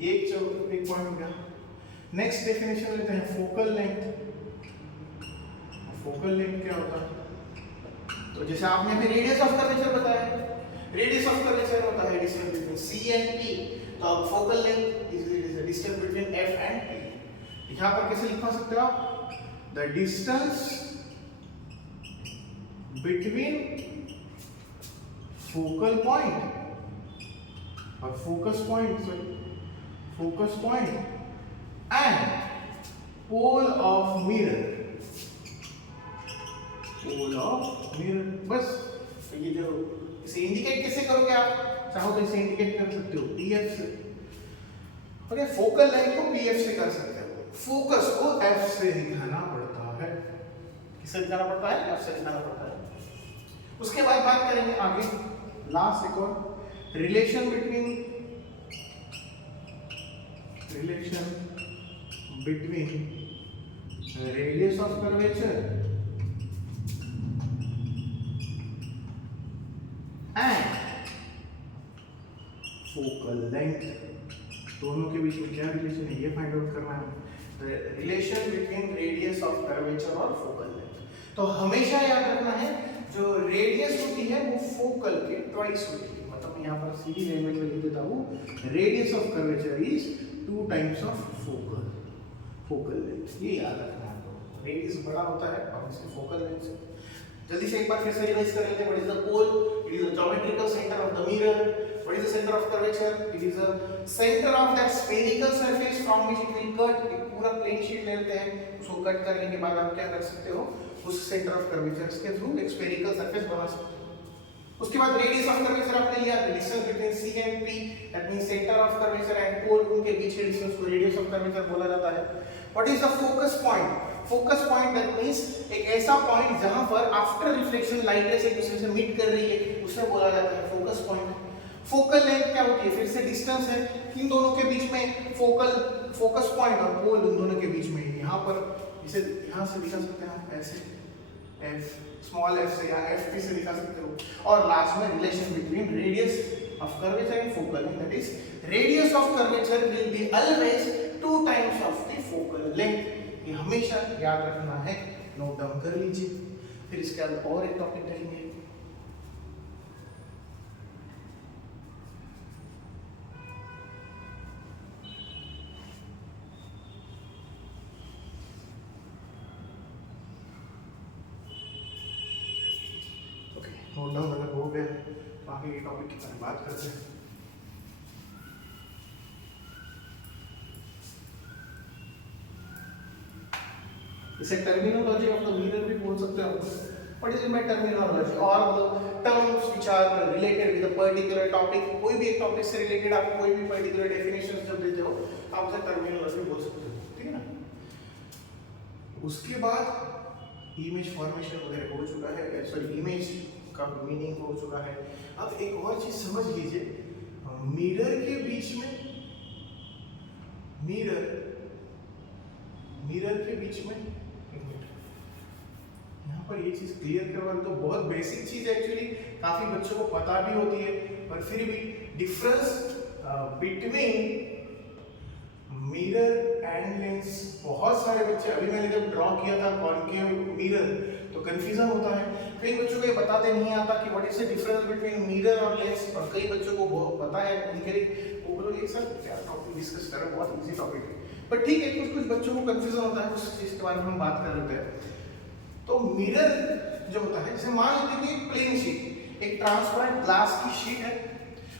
ये एक पॉइंट हो गया। नेक्स्ट डेफिनेशन लेते हैं फोकल लेंथ। फोकल लेंथ क्या होता है, तो जैसे आपने अभी रेडियस ऑफ कर्वेचर बताया, रेडियस ऑफ कर्वेचर होता है distance between C and P, तो अब focal length is the distance between F and P. यहां पर कैसे लिखा सकते हो आप, the distance between focal point और focus point and pole of mirror, बस। ये जो इसे इंडिकेट कैसे करोगे आप, चाहो तो इसे इंडिकेट कर सकते हो पीएफ से, ओके, फोकल लेंथ को पीएफ से कर सकते हो, फोकस को एफ से दिखाना पड़ता है। किससे दिखाना पड़ता है, एफ से दिखाना पड़ता है। उसके बाद बात करेंगे आगे, लास्ट एक और, relation between radius of curvature and focal length, दोनों के बीच में क्या रिलेशन है ये फाइंड आउट करना है। Relation between radius of curvature और फोकल लेंथ। तो हमेशा याद रखना है जो रेडियस होती है वो फोकल के ट्वाइस होती है, मतलब यहाँ पर सीधी लैंग्वेज में लिख देता हूँ, radius of curvature is 2 times of focal length. ये याद रखना है आपको, रेडियस बड़ा होता है और इसकी फोकल लेंथ से। जल्दी से एक बार फिर से रिवाइज कर लेते हैं। What is the pole, it is the geometrical centre of the mirror. What is the centre of curvature, it is the centre of that spherical surface from which it will cut. एक पूरा plane sheet ले लेते हैं, उसको cut करने के बाद आप क्या कर सकते हो, उस सेंटर ऑफ कर्वेचर के थ्रू एक स्फेरिकल सरफेस बना सकते हो। उसके बाद रेडियस ऑफ कर्वेचर आपने लिया, distance between C and P, that means centre of curvature and pole, उनके बीच के डिस्टेंस को रेडियस ऑफ कर्वेचर बोला जाता है। What is the focus point, focus point that means एक ऐसा पॉइंट जहां पर आफ्टर रिफ्लेक्शन लाइट रेस एक दूसरे से मीट कर रही है, उसे बोला जाता है फोकस पॉइंट। फोकल लेंथ क्या होती है, फिर से डिस्टेंस है इन दोनों के बीच में, फोकस पॉइंट और पोल उन दोनों के बीच में। यहाँ पर इसे यहाँ से दिखा सकते हैं आप ऐसे, एफ स्मॉल एफ से या एफ पी से दिखा सकते हो। और लास्ट में relation between radius of curvature and focal length, that is radius of curvature will be always 2 times of the focal length. ये हमेशा याद रखना है, नोट डाउन कर लीजिए। फिर इसके बाद और एक टॉपिक देखेंगे। नोट डाउन अगर हो गया तो आगे के टॉपिक की बारे बात करते हैं। इसे टर्मिनोलॉजी ऑफ द मिरर भी बोल सकते हो। व्हाट इज बाय टर्मिनोलॉजी, और the terms which are related with a particular topic. कोई भी एक टॉपिक से रिलेटेड आप कोई भी पर्टिकुलर डेफिनेशंस जब देते हो आप उसे टर्मिनोलॉजी बोल सकते हो, ठीक है ना। उसके बाद इमेज फॉर्मेशन वगैरह हो चुका है, सॉरी इमेज का मीनिंग हो चुका है। अब एक और चीज समझ लीजिए, मिरर के बीच में मिरर के बीच में यहाँ पर ये चीज क्लियर करवा तो बहुत बेसिक चीज एक्चुअली काफी बच्चों को पता भी होती है, पर फिर भी difference between mirror and lens, बहुत सारे बच्चे, अभी मैंने जब ड्रॉ किया था कॉनकेव मिरर तो कंफ्यूजन होता है, कई बच्चों को ये बताते नहीं आता कि what is the difference between mirror और लेंस, और कई बच्चों को बहुत पता है, उनके लिए वो बोलो ये सर क्या टॉपिक डिस्कस कर रहे हैं, बहुत इजी टॉपिक है, पर ठीक है कुछ कुछ बच्चों को कंफ्यूजन होता है, उस चीज के बारे में हम बात कर लेते हैं। तो मिरर जो होता है, जैसे मान लेते हैं कि एक प्लेन शीट, एक ट्रांसपेरेंट ग्लास की शीट है,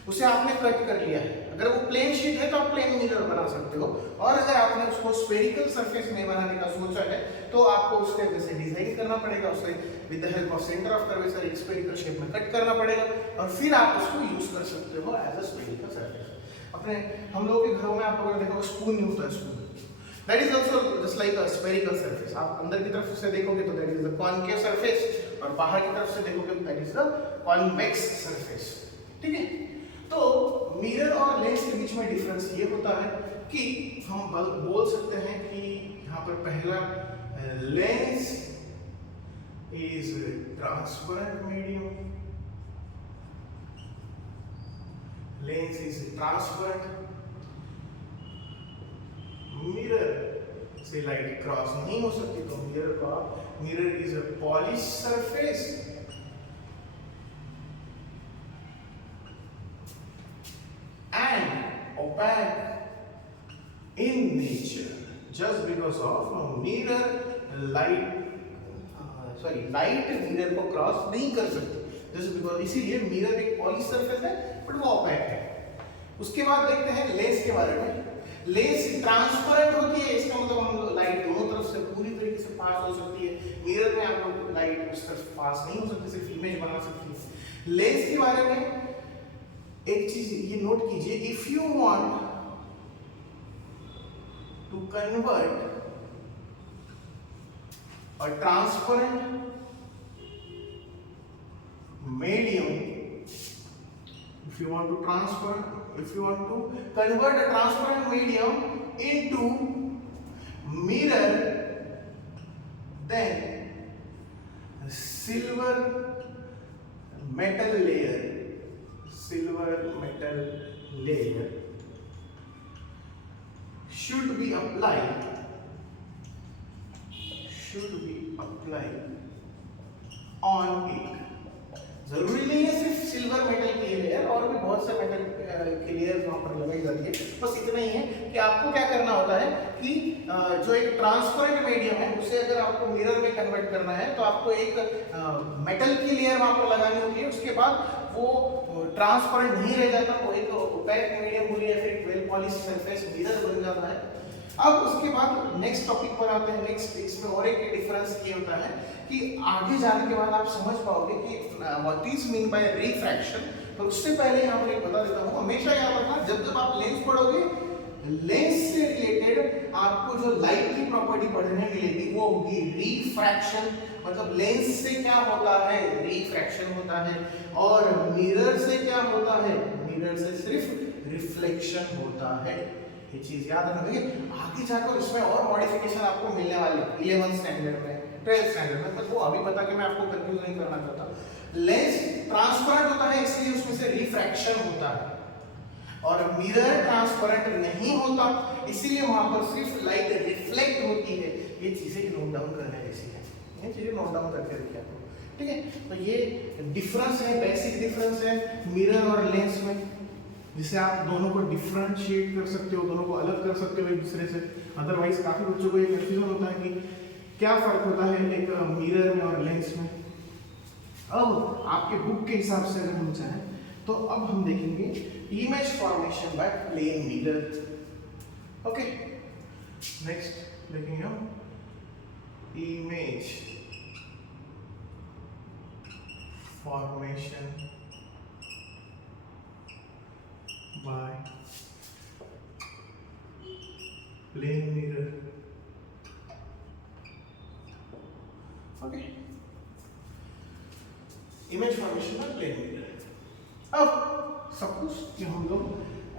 उसे आपने कट कर लिया है, अगर वो प्लेन शीट है तो आप प्लेन मिरर बना सकते हो, और अगर आपने उसको स्फेरिकल सरफेस में बनाने का सोचा है तो आपको उसके जैसे डिजाइन करना पड़ेगा, उसे with the help of centre of curvature एक स्फेरिकल शेप में कट करना पड़ेगा, और फिर आप उसको यूज कर सकते हो एज अ स्फेरिकल सरफेस। अपने हम लोगों के घरों में आप लोगों ने देखा स्पून यूज होता है, spoon that is also just like a spherical surface. आप अंदर की तरफ से देखोगे तो that is the concave surface, और बाहर की तरफ से देखोगे तो that is the convex surface, ठीक है। तो मिरर और लेंस के बीच में डिफरेंस ये होता है कि हम बोल सकते हैं कि यहाँ पर पहला lens is transparent medium, lens is transparent, mirror से लाइट क्रॉस नहीं हो सकती, तो mirror is a polish surface and opaque in nature, just because of mirror light mirror को क्रॉस नहीं कर सकती, जस्ट बिकॉज, इसीलिए मिरर एक पॉलिश सरफेस है बट वो ओपैक है। उसके बाद देखते हैं लेंस के बारे में। लेंस ट्रांसपेरेंट होती है, इसका मतलब हम लाइट दोनों तरफ से पूरी तरीके से पास हो सकती है, मिरर में आप लोग लाइट उस तरफ पास नहीं हो सकती, सिर्फ इमेज बना सकती है। लेंस के बारे में एक चीज ये नोट कीजिए, if you want to convert a transparent medium, if you want to convert a transparent medium into mirror, then silver metal layer should be applied on it। जरूरी नहीं है सिर्फ सिल्वर मेटल की लेयर, और भी बहुत से मेटल की लेयर वहां पर लगाई जाती है, बस इतना ही है कि आपको क्या करना होता है कि जो एक ट्रांसपेरेंट मीडियम है उसे अगर आपको मिरर में कन्वर्ट करना है तो आपको एक मेटल की लेयर वहां पर लगानी होती है, उसके बाद वो ट्रांसपेरेंट नहीं रह जाता, वो एक ओपैक मीडियम बोलिए या फिर वेल पॉलिश सरफेस मिरर बन जाता है। अब उसके बाद नेक्स्ट टॉपिक पर आते हैं। नेक्स्ट इसमें और एक डिफरेंस ये होता है कि आगे जाने के बाद आप समझ पाओगे कि what is mean bye refraction. तो उससे पहले यहाँ पर एक बता देता हूँ, हमेशा याद रखना जब आप लेंस पढ़ोगे, लेंस से रिलेटेड आपको जो लाइट की प्रॉपर्टी पढ़ने मिलेगी वो होगी रिफ्रैक्शन। मतलब लेंस से क्या होता है, रिफ्रैक्शन होता है, और मिरर से क्या होता है, मिरर से सिर्फ रिफ्लेक्शन होता है। ये चीज याद रखोगे, आगे जाकर इसमें और मॉडिफिकेशन आपको मिलने वाली 11th स्टैंडर्ड में, 12th स्टैंडर्ड में, बस वो अभी पता कि मैं आपको कंफ्यूज नहीं करना चाहता। लेंस ट्रांसपेरेंट होता है इसलिए उसमें से रिफ्रैक्शन होता है, और मिरर ट्रांसपेरेंट नहीं होता इसीलिए वहां पर सिर्फ लाइट रिफ्लेक्ट होती है। ये चीजें नोट डाउन करने जैसी है, ये चीजें नोट डाउन करके रखिए आपको, ठीक है। तो ये डिफरेंस है, बेसिक डिफरेंस है मिरर और लेंस में, जिसे आप दोनों को डिफरेंशिएट कर सकते हो, दोनों को अलग कर सकते हो एक दूसरे से। अदरवाइज काफी बच्चों को ये कंफ्यूजन होता है कि क्या फर्क होता है एक मिरर में और लेंस में। अब आपके बुक के हिसाब से अगर हम चाहें तो अब हम देखेंगे image formation by plane mirror. Okay, next देखेंगे हम image formation by plane mirror। Image formation में प्लेन मिरर। अब सपोज कि हम लोग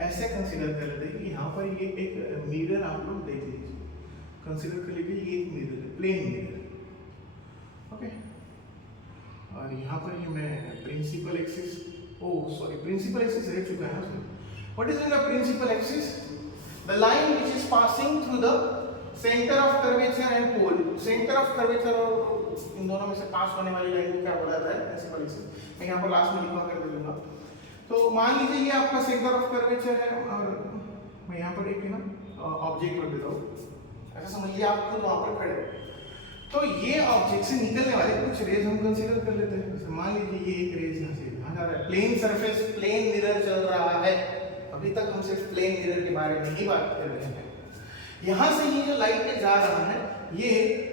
ऐसे कंसीडर कर लेते हैं कि यहाँ पर ये एक मिरर आप लोग देख लीजिए, कंसीडर कर लीजिए ये एक मिरर है, प्लेन मिरर, ओके। और यहाँ पर ये मैं प्रिंसिपल एक्सिस, प्रिंसिपल एक्सिस रह चुका है ना। What is in the principal axis? The line which is passing through the centre of curvature and pole. Centre of curvature और इन दोनों में से पास होने वाली लाइन को क्या बोला जाता है? Principal axis. मैं यहाँ पर लास्ट में लिखवा कर दे दूंगा। तो मान लीजिए ये आपका सेंटर ऑफ कर्वेचर है और मैं यहाँ पर एक ना ऑब्जेक्ट रख देता हूँ, ऐसा समझिए आप खुद वहाँ पर खड़े। तो ये ऑब्जेक्ट से निकलने वाले कुछ रेज हम कंसीडर कर लेते हैं। जैसे मान लीजिए ये एक रेज यहाँ से कहाँ जा रहा है? प्लेन सरफेस, प्लेन मिरर चल रहा है। अभी तक हम सिर्फ प्लेन मिरर के बारे में ही बात कर रहे हैं। यहाँ से ये जो लाइट जा रहा है ये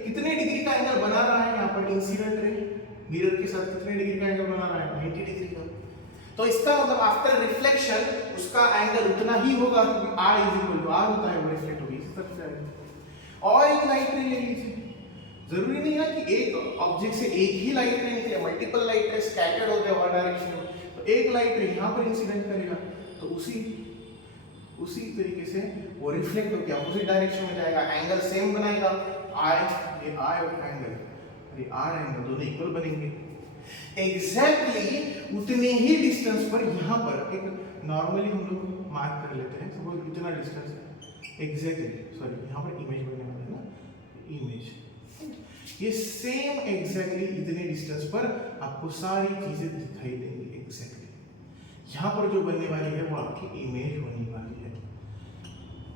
कितने डिग्री का एंगल बना रहा है? यहाँ पर इंसिडेंट रे मिरर के साथ कितने डिग्री का एंगल बना रहा है? 90 डिग्री का। तो इसका मतलब आफ्टर रिफ्लेक्शन उसका एंगल उतना ही होगा क्योंकि R R होता है, वो रिफ्लेक्ट होगी इसी तरफ जाएगी। और एक लाइट रे ले लीजिए, जरूरी नहीं है कि एक ऑब्जेक्ट से एक ही लाइट रे निकले, मल्टीपल लाइट रे स्कैटर्ड होते हैं हर डायरेक्शन में। तो एक लाइट रे यहाँ पर इंसिडेंट करेगा तो उसी तरीके से वो रिफ्लेक्ट होकर अपोजिट डायरेक्शन में जाएगा, एंगल सेम बनाएगा। ये आई एंगल, ये आर एंगल दोनों इक्वल बनेंगे। एग्जैक्टली उतने ही डिस्टेंस पर यहाँ पर एक नॉर्मली हम लोग मार्क कर लेते हैं, सपोज इतना डिस्टेंस है एग्जैक्टली, सॉरी यहाँ पर इमेज बनने वाला है ना, इमेज, ये सेम एग्जैक्टली इतने डिस्टेंस पर आपको सारी चीजें दिखाई देंगी। एग्जैक्टली यहाँ पर जो बनने वाली है वो आपकी इमेज होने वाली है।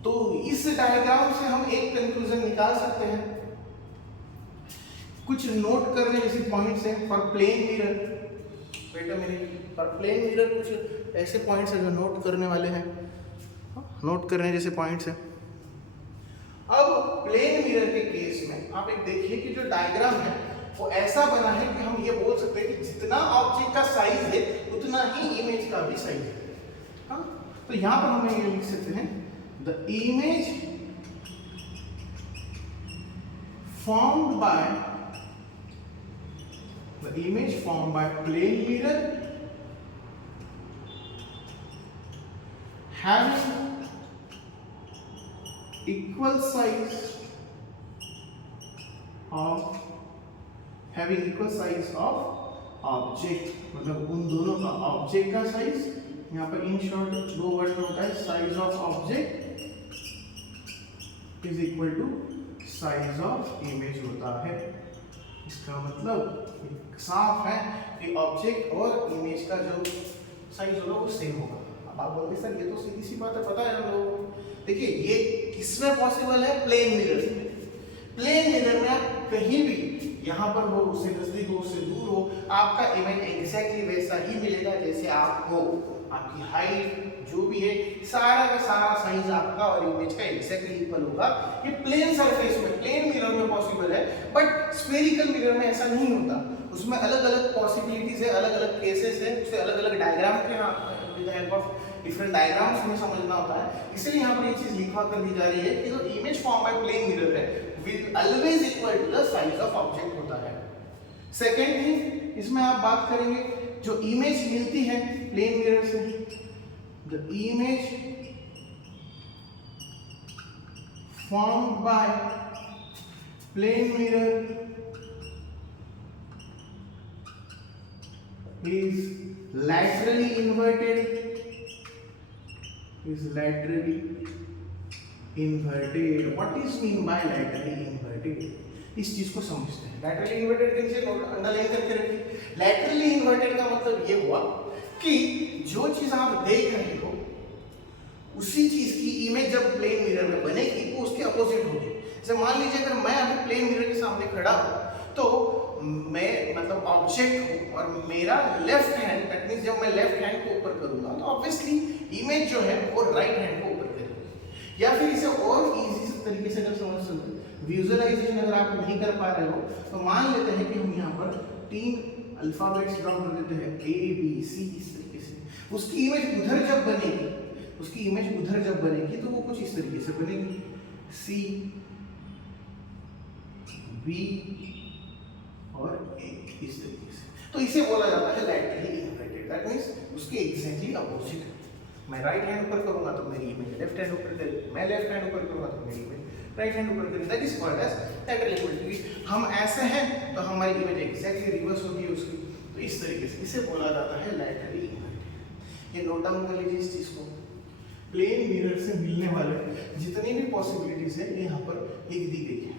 तो इस डायग्राम से हम एक कंक्लूजन निकाल सकते हैं। कुछ नोट करने जैसे पॉइंट्स हैं for plane mirror. Wait a minute, for plane mirror कुछ ऐसे पॉइंट्स हैं जो नोट करने वाले हैं, नोट करने जैसे पॉइंट्स हैं। अब प्लेन मिरर के केस में आप एक देखिए कि जो डायग्राम है वो ऐसा बना है कि हम ये बोल सकते हैं कि जितना ऑब्जेक्ट का साइज है उतना ही इमेज का भी साइज है। हाँ, तो यहाँ पर हमें ये लिख सकते हैं the image formed by plane mirror having equal size of object, मतलब उन दोनों का ऑब्जेक्ट का साइज, यहाँ पर इन शॉर्ट दो वर्ड में होता है size of object is equal to size of image होता है। इसका मतलब साफ है कि ऑब्जेक्ट और इमेज का जो साइज होगा वो सेम होगा। अब आप बोलते सर ये तो सीधी सी बात है, पता है हम लोगों को। देखिए ये किसमें पॉसिबल है? प्लेन मिरर में। प्लेन मिरर में आप कहीं भी यहाँ पर हो, उससे नजदीक हो, उससे दूर हो, आपका इमेज एग्जैक्टली वैसा ही मिलेगा जैसे आप हो। आपकी हाइट जो भी है सारा का सारा साइज आपका और इमेज का एग्जैक्टली इक्वल होगा। ये प्लेन सरफेस में, प्लेन मिरर में पॉसिबल है, बट स्फेरिकल मिरर में ऐसा नहीं होता। उसमें अलग अलग पॉसिबिलिटीज है, अलग अलग केसेस है, उससे अलग अलग डायग्राम के with the help of different diagrams में समझना होता है। इसलिए यहाँ पर ये चीज लिखवा कर दी जा रही है कि जो image form by plane mirror है will always equal to the size of object होता है। सेकेंड थिंग, इसमें आप बात करेंगे जो इमेज मिलती है प्लेन मिरर से, the image formed by plane mirror is laterally inverted. What is mean by laterally inverted? इस चीज को समझते हैं। laterally inverted के नीचे अंडरलाइन करके रखिए। laterally inverted का मतलब ये हुआ कि जो चीज आप देख रहे हो उसी चीज की इमेज जब प्लेन मिरर में बनेगी वो उसके अपोजिट होगी। जैसे मान लीजिए अगर मैं अभी प्लेन मिरर के सामने खड़ा हूँ तो मैं मतलब ऑब्जेक्ट हूँ और मेरा लेफ्ट हैंड, दैट मींस जब मैं लेफ्ट हैंड को ऊपर करूंगा तो ऑब्वियसली इमेज जो है वो राइट हैंड को ऊपर करेगी। या फिर इसे और इजी तरीके से अगर समझ सकते, विजुअलाइजेशन अगर आप नहीं कर पा रहे हो तो मान लेते हैं कि हम यहाँ पर 3 अल्फाबेट्स ड्रॉ कर देते हैं ABC इस तरीके से। उसकी इमेज उधर जब बनेगी तो वो कुछ इस तरीके से बनेगी, C B और A इस तरीके से। तो इसे बोला जाता है लैटरली इन्वर्टेड। दैट मींस उसके एग्जैक्टली अपोजिट है। मैं राइट हैंड ऊपर करूंगा तो मेरी इमेज लेफ्ट हैंड ऊपर करेगी, मैं लेफ्ट हैंड ऊपर करूंगा तो मेरी इमेज राइट हैंड ऊपर करेगी। That is called as lateral inverted. हम ऐसे हैं तो हमारी इमेज एग्जैक्टली रिवर्स होगी उसकी। तो इस तरीके से इसे बोला जाता है लैटरली इन्वर्टेड। ये नोट डाउन कर लीजिए इस चीज को। प्लेन मिरर से मिलने वाले जितनी भी पॉसिबिलिटीज है ये यहाँ पर लिख दी गई है,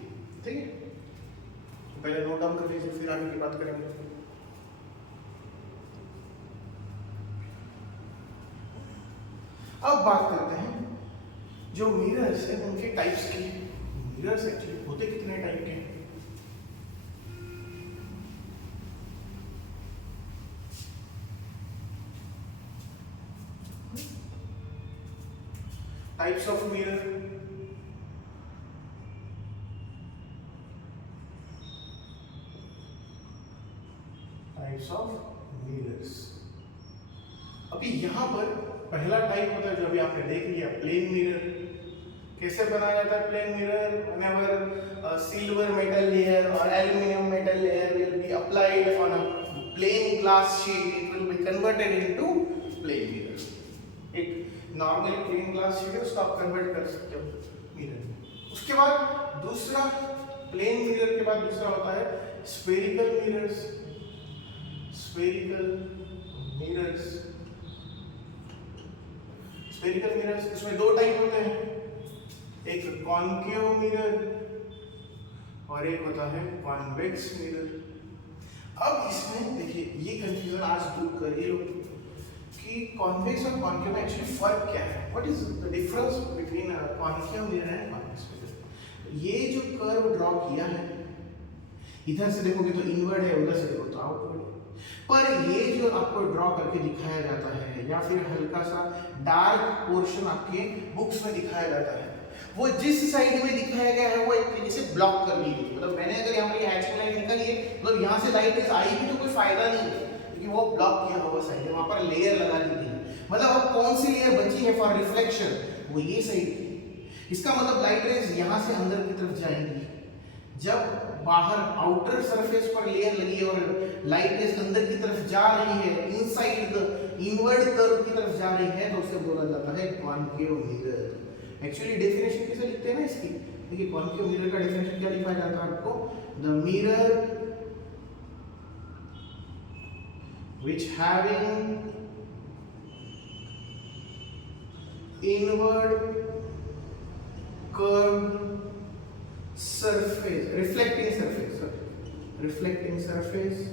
ठीक है। तो पहले नोट डाउन कर लीजिए, फिर आगे की बात करेंगे। अब बात करते हैं जो मिरर्स है उनके टाइप्स की। मिरर्स एक्चुअली होते कितने टाइप के हैं? Types of mirror, types of mirrors. अभी यहां पर पहला टाइप होता है जो अभी आपने देख लिया, प्लेन मिरर। कैसे बनाया जाता है plane mirror? Whenever silver metal layer और aluminium metal layer will be applied on a plane glass sheet, it will be converted into plane mirror. एक नॉर्मल प्लेन ग्लास शीट है, उसको आप कन्वर्ट कर सकते हो मिरर में। उसके बाद दूसरा, प्लेन मिरर के बाद दूसरा होता है spherical mirrors. Spherical mirrors, spherical mirrors, इसमें दो टाइप होते हैं, एक कॉन्केव मिरर और एक होता है कॉन्वेक्स मिरर। अब इसमें देखिए ये कंफ्यूजन आज दूर करिए लोग कि कॉन्वेक्स और कॉन्केव में एक्चुअली फर्क क्या है, what is the difference between concave mirror and convex mirror. ये जो कर्व ड्रॉ किया है, इधर से देखोगे तो इनवर्ड है, उधर से देखो तो आउटवर्ड। पर ये जो आपको ड्रॉ करके दिखाया जाता है या फिर हल्का सा डार्क पोर्शन आपके बुक्स में दिखाया जाता है, वो जिस साइड में दिखाया गया है वो एक तरीके से ब्लॉक कर ली गई। मतलब मैंने अगर यहाँ पर हैचिंग लाइन निकाली है, मतलब यहाँ से लाइट आई भी तो कोई फायदा नहीं है क्योंकि वो ब्लॉक किया हुआ साइड है, वहां पर लेयर लगा दी गई है। मतलब अब कौन सी लेयर बची है फॉर रिफ्लेक्शन, वो ये साइड। इसका मतलब लाइट रेज यहाँ से अंदर की तरफ जाएंगी। जब बाहर आउटर सरफेस पर लेयर लगी है और लाइट रेज अंदर की तरफ जा रही है, इनसाइड द इनवर्ड कर्व की तरफ जा रही है, तो उसे बोला जाता है कॉन्केव मिरर। एक्चुअली डेफिनेशन कैसे लिखते हैं ना इसकी, देखिए कॉन्केव मिरर का डेफिनेशन क्या लिखा जाता है आपको, the mirror which having inward curved surface, reflecting surface,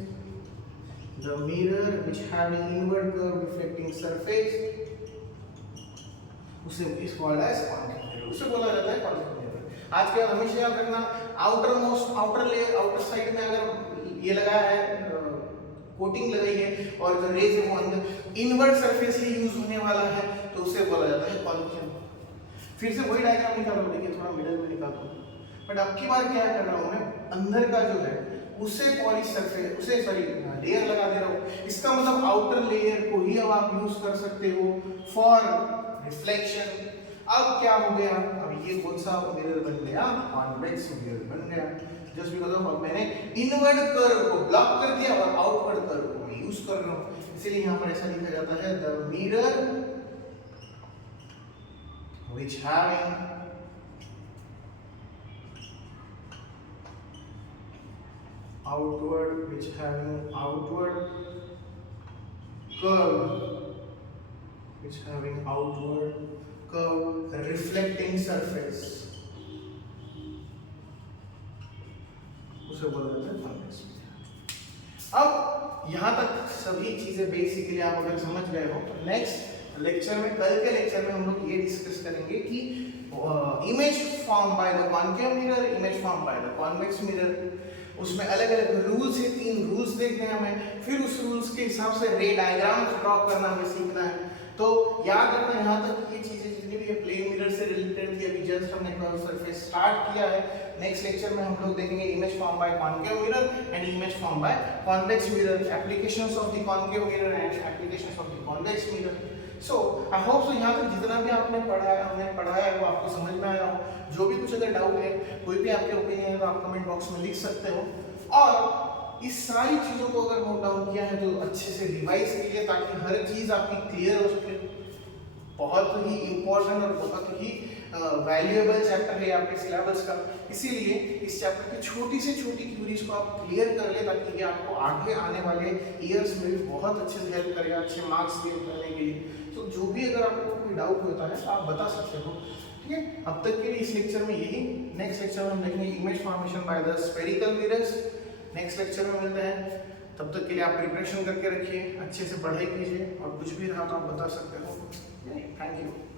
the mirror which having inward curved reflecting surface, उसे इस कॉल्ड एज कॉन्केव मिरर, उसे बोला जाता है कॉन्केव मिरर। आज के बाद हमेशा याद रखना, आउटर लेयर, आउटर साइड में अगर ये लगा है, कोटिंग लगाई है और जो रेज है वो अंदर इनवर्ड सरफेस ही यूज होने वाला है, तो उसे बोला जाता है कॉन्केव। फिर से वही डायग्राम निकाल रहा हूं, देखिए थोड़ा मिडल में निकालता हूं, बट अब की बार क्या कर रहा हूं मैं, अंदर का जो है उसे पॉलिश सरफेस, उसे लेयर लगा दे रहा हूं। इसका मतलब आउटर लेयर को ही अब आप यूज कर सकते हो फॉर रिफ्लेक्शन। अब क्या हो गया, अब ये कौन सा मिरर बन गया, कॉन्वेक्स मिरर बन गया, जस्ट बिकॉज़ ऑफ मैंने इनवर्ड कर्व को ब्लॉक कर दिया और आउटवर्ड कर्व को मैं यूज कर रहा हूं, इसीलिए यहां पर ऐसा लिखा जाता है the mirror which having outward curve reflecting surface, उसे बोला जाता है कॉन्वेक्स मिरर। अब यहां तक सभी चीजें बेसिकली आप अगर समझ गए हो, तो नेक्स्ट लेक्चर में, कल के लेक्चर में हम लोग ये डिस्कस करेंगे कि image form by the concave mirror, image form by the convex mirror, उसमें अलग अलग रूल्स है, 3 रूल्स देखने हैं हमें, फिर उस रूल्स के हिसाब से रे डायग्राम्स ड्रॉ करना हमें सीखना है। तो याद रखना यहाँ तक ये चीजें जितनी भी है प्लेन मिरर से रिलेटेड थी, अभी जस्ट हमने कर्व सरफेस स्टार्ट किया है। नेक्स्ट लेक्चर में हम लोग देखेंगे image form bye concave mirror and image form by convex mirror, applications of the concave mirror and applications of the convex mirror. So I hope so यहाँ तक जितना भी हमने पढ़ाया है वो आपको समझ में आया हो। जो भी कुछ अगर डाउट है, कोई भी आपके ओपिनियन है तो आप कमेंट बॉक्स में लिख सकते हो। और इस सारी चीज़ों को अगर नोट डाउन किया है तो अच्छे से रिवाइज कीजिए ताकि हर चीज़ आपकी क्लियर हो सके। बहुत ही इम्पोर्टेंट और बहुत ही वैल्यूएबल चैप्टर है आपके सिलेबस का, इसीलिए इस चैप्टर की छोटी से छोटी क्यूरीज को आप क्लियर कर ले ताकि ये आपको आगे आने वाले ईयर्स में भी बहुत अच्छे से हेल्प करेगा, अच्छे मार्क्स गेन करने के लिए। तो जो भी अगर आपको कोई डाउट होता है तो आप बता सकते हो, ठीक है। अब तक के लिए इस लेक्चर में यही, नेक्स्ट लेक्चर में हम देखेंगे image formation by the spherical mirrors. Next lecture में मिलते हैं, तब तक के लिए आप प्रिपरेशन करके रखिए, अच्छे से पढ़ाई कीजिए और कुछ भी रहा तो आप बता सकते हो। Thank you.